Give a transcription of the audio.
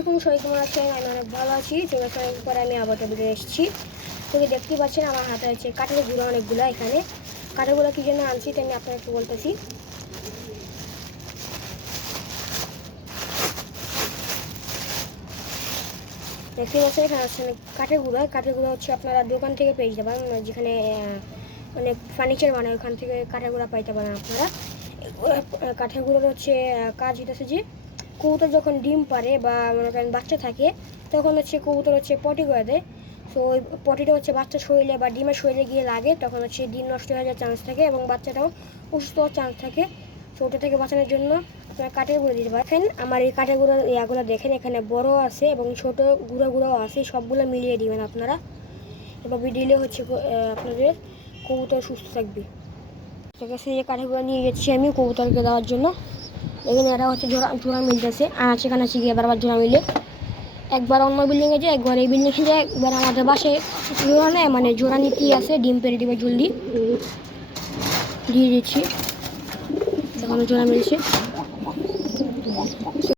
আলাইকুম, সবাই কেমন আছেন? আমি অনেক ভালো আছি। চলে অনেক পরে আমি আবার বেরিয়ে এসেছি। তো দেখতে পাচ্ছেন আমার হাতে আছে কাঠের গুঁড়ো অনেকগুলো। এখানে কাঠের গুঁড়ো কী জন্য আনছি তা আমি আপনাকে একটু বলতেছি। দেখতে পাচ্ছেন এখানে আছে কাঠের গুঁড়ো হচ্ছে আপনারা দোকান থেকে পেয়ে যাবেন, যেখানে অনেক ফার্নিচার বানায় ওখান থেকে কাঠের গুঁড়া পাইতে পারেন আপনারা। কাঠের গুঁড়োর হচ্ছে কাজ হইতেছে যে কবুতর যখন ডিম পারে বা মনে করেন বাচ্চা থাকে, তখন হচ্ছে কবুতর হচ্ছে পটি করে দেয়। সো ওই পটিটা হচ্ছে বাচ্চার শরীরে বা ডিমের শরীরে গিয়ে লাগে, তখন হচ্ছে ডিম নষ্ট হয়ে যাওয়ার চান্স থাকে এবং বাচ্চাটাও অসুস্থ হওয়ার চান্স থাকে। সো ওটা থেকে বাঁচানোর জন্য আপনারা কাঠের গুঁড়ো দিতে পারেন। আমার এই কাঠের গুঁড়ো ইয়াগুলো দেখেন, এখানে বড় আছে এবং ছোট গুঁড়োও আছে, সবগুলো মিলিয়ে দিবেন আপনারা। এভাবে দিলে হচ্ছে আপনাদের কবুতর সুস্থ থাকবে। ঠিক আছে, এই কাঠিগুলো নিয়ে গেছি আমি কবুতরকে দেওয়ার জন্য। এখানে এরা হচ্ছে জোড়া মিলতেছে, আর সেখানে আছে গিয়ে বারবার জোড়া মিলে। একবার অন্য বিল্ডিংয়ে যায়, একবার এই বিল্ডিংয়ে যায়, একবার আমাদের বাসায় জোড়া নেয়, মানে জোড়া নিতে আছে, ডিম পেরে দিবে জলদি দিয়ে দিচ্ছি। এখন জোড়া মিলছে।